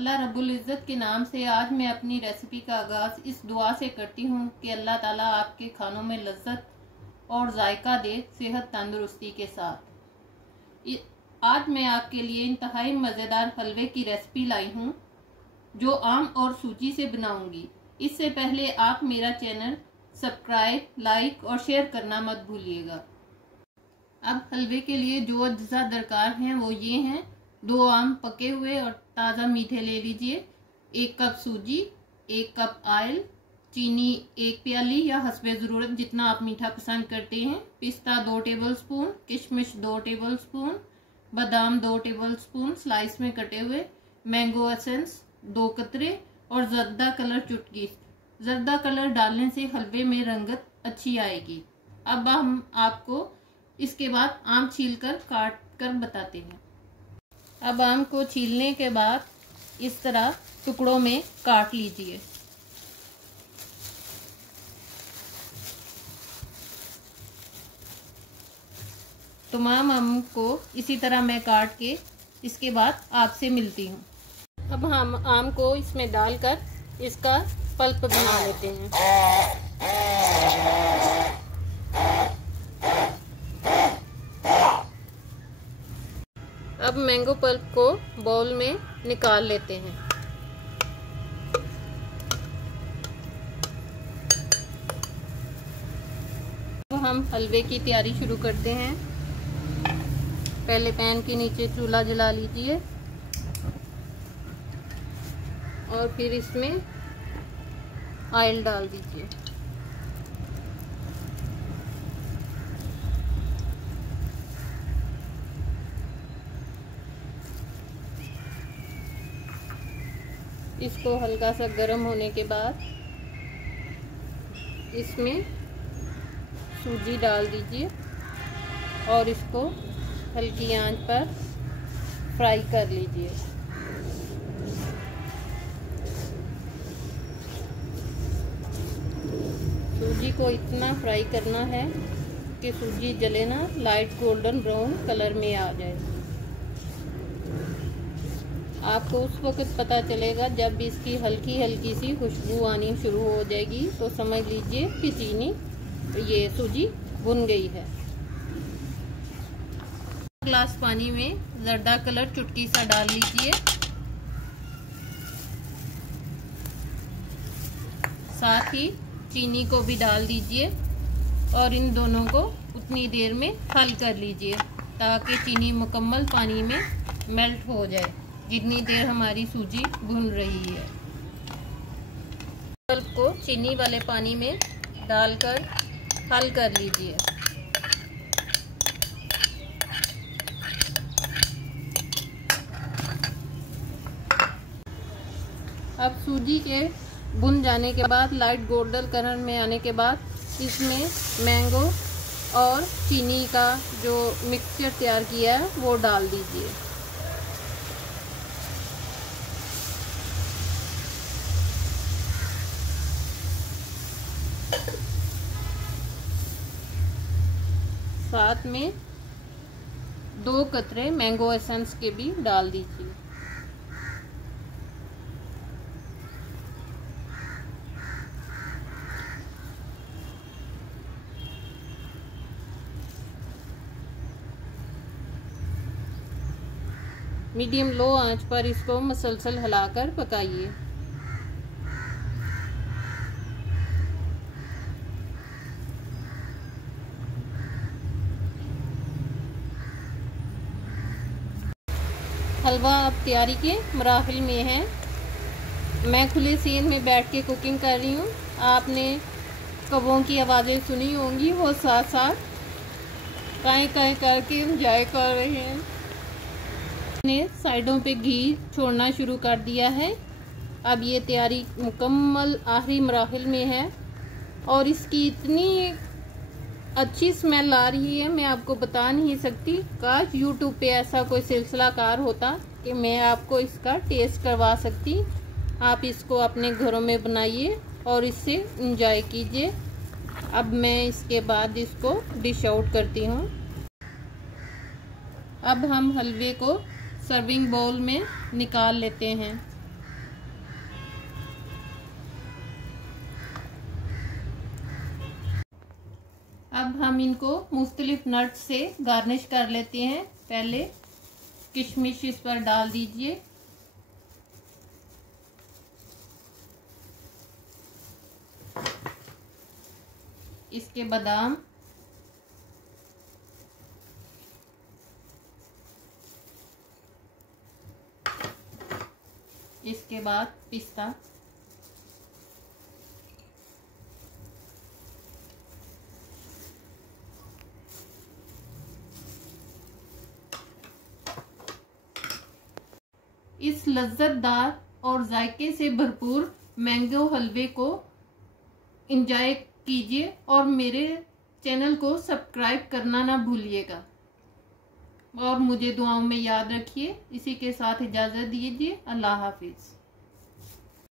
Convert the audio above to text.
अल्लाह रब्बुल इज़्ज़त के नाम से आज मैं अपनी रेसिपी का आगाज़ इस दुआ से करती हूँ कि अल्लाह ताला आपके खानों में लज्जत और जायका दे, सेहत तंदुरुस्ती के साथ। आज मैं आपके लिए इंतहाई मज़ेदार हलवे की रेसिपी लाई हूँ जो आम और सूजी से बनाऊंगी। इससे पहले आप मेरा चैनल सब्सक्राइब, लाइक और शेयर करना मत भूलिएगा। अब हलवे के लिए जो अज्जा दरकार हैं वो ये हैं। 2 आम पके हुए और ताज़ा मीठे ले लीजिए, 1 कप सूजी, 1 कप ऑयल, चीनी 1 प्याली या हस्बे ज़रूरत जितना आप मीठा पसंद करते हैं, पिस्ता 2 टेबलस्पून, किशमिश 2 टेबलस्पून, बादाम 2 टेबलस्पून स्लाइस में कटे हुए, मैंगो एसेंस 2 कतरे और जर्दा कलर चुटकी। जर्दा कलर डालने से हलवे में रंगत अच्छी आएगी। अब हम आपको इसके बाद आम छीलकर काट कर बताते हैं। अब आम को छीलने के बाद इस तरह टुकड़ों में काट लीजिए। तमाम आम को इसी तरह मैं काट के इसके बाद आपसे मिलती हूँ। अब हम आम को इसमें डालकर इसका पल्प बना लेते हैं। अब मैंगो पल्प को बाउल में निकाल लेते हैं। तो हम हलवे की तैयारी शुरू करते हैं। पहले पैन के नीचे चूल्हा जला लीजिए और फिर इसमें ऑयल डाल दीजिए। इसको हल्का सा गर्म होने के बाद इसमें सूजी डाल दीजिए और इसको हल्की आंच पर फ्राई कर लीजिए। सूजी को इतना फ्राई करना है कि सूजी जले ना, लाइट गोल्डन ब्राउन कलर में आ जाए। आपको उस वक्त पता चलेगा जब इसकी हल्की हल्की सी खुशबू आनी शुरू हो जाएगी, तो समझ लीजिए कि ये सूजी भुन गई है। ग्लास पानी में जर्दा कलर चुटकी सा डाल लीजिए, साथ ही चीनी को भी डाल दीजिए और इन दोनों को उतनी देर में हल कर लीजिए ताकि चीनी मुकम्मल पानी में मेल्ट हो जाए जितनी देर हमारी सूजी भुन रही है। पल्प को चीनी वाले पानी में डालकर हल कर लीजिए। अब सूजी के भुन जाने के बाद लाइट गोल्डन कलर में आने के बाद इसमें मैंगो और चीनी का जो मिक्सचर तैयार किया है वो डाल दीजिए। साथ में 2 कतरे मैंगो एसेंस के भी डाल दीजिए। मीडियम लो आंच पर इसको मसलसल हिलाकर पकाइए। हलवा अब तैयारी के मराहिल में है। मैं खुले सीन में बैठ के कुकिंग कर रही हूँ। आपने कबों की आवाज़ें सुनी होंगी, वो साथ साथ काएं काएं करके एंजॉय कर रहे हैं। मैंने साइडों पे घी छोड़ना शुरू कर दिया है। अब ये तैयारी मुकम्मल आखिरी मराहिल में है और इसकी इतनी अच्छी स्मेल आ रही है, मैं आपको बता नहीं सकती। काश यूट्यूब पे ऐसा कोई सिलसिलाकार होता कि मैं आपको इसका टेस्ट करवा सकती। आप इसको अपने घरों में बनाइए और इससे इंजॉय कीजिए। अब मैं इसके बाद इसको डिश आउट करती हूँ। अब हम हलवे को सर्विंग बाउल में निकाल लेते हैं। अब हम इनको मुख्तलिफ नट्स से गार्निश कर लेते हैं। पहले किशमिश इस पर डाल दीजिए, इसके बादाम, इसके बाद पिस्ता, इस लज्जतदार और जायके से भरपूर मैंगो हलवे को एंजॉय कीजिए और मेरे चैनल को सब्सक्राइब करना ना भूलिएगा और मुझे दुआओं में याद रखिए। इसी के साथ इजाज़त दीजिए। अल्लाह हाफिज़।